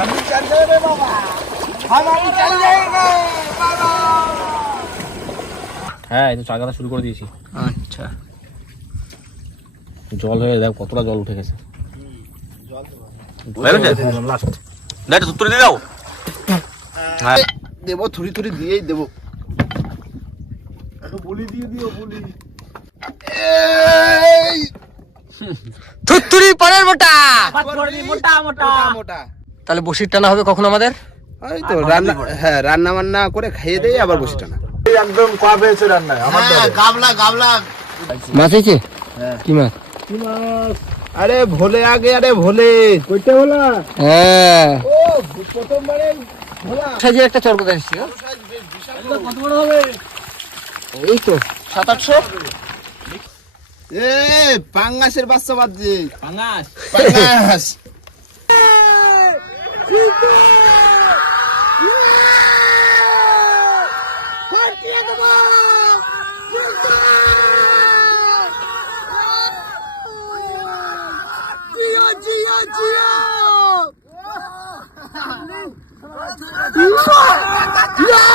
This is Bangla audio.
আমি চল যাই রে বাবা, আমি চল যাই রে বাবা। হ্যাঁ এই তো চা কাটা শুরু করে দিয়েছি। আচ্ছা জল হয়ে দেখ কতটা জল উঠে গেছে। দেবো থুড়ি থুড়ি দিয়েই দেবো। বলি দিয়ে দিও বলি। থুতথুরি পরের মোটা মোটা মোটা মোটা। তাহলে বসির টানা হবে কখন আমাদের? এই তো রান্না, হ্যাঁ রান্না বান্না করে খাইয়ে দেই আবার বসে টানা। একদম কম হয়েছে রান্না আমার গাবলা গাবলা মাছ হয়েছে? কি মাছ? আরে ভোলে আগে, আরে ভোলে কইতে ভোলা। হ্যাঁ ও প্রথমবারে ভোলা সাইজের একটা চরকত আসছে। কত বড় হবে? এই তো 700-800। এ পাঙ্গাসের বাচ্চা বাদ দে। পাঙ্গাস পাঙ্গাস জিয়া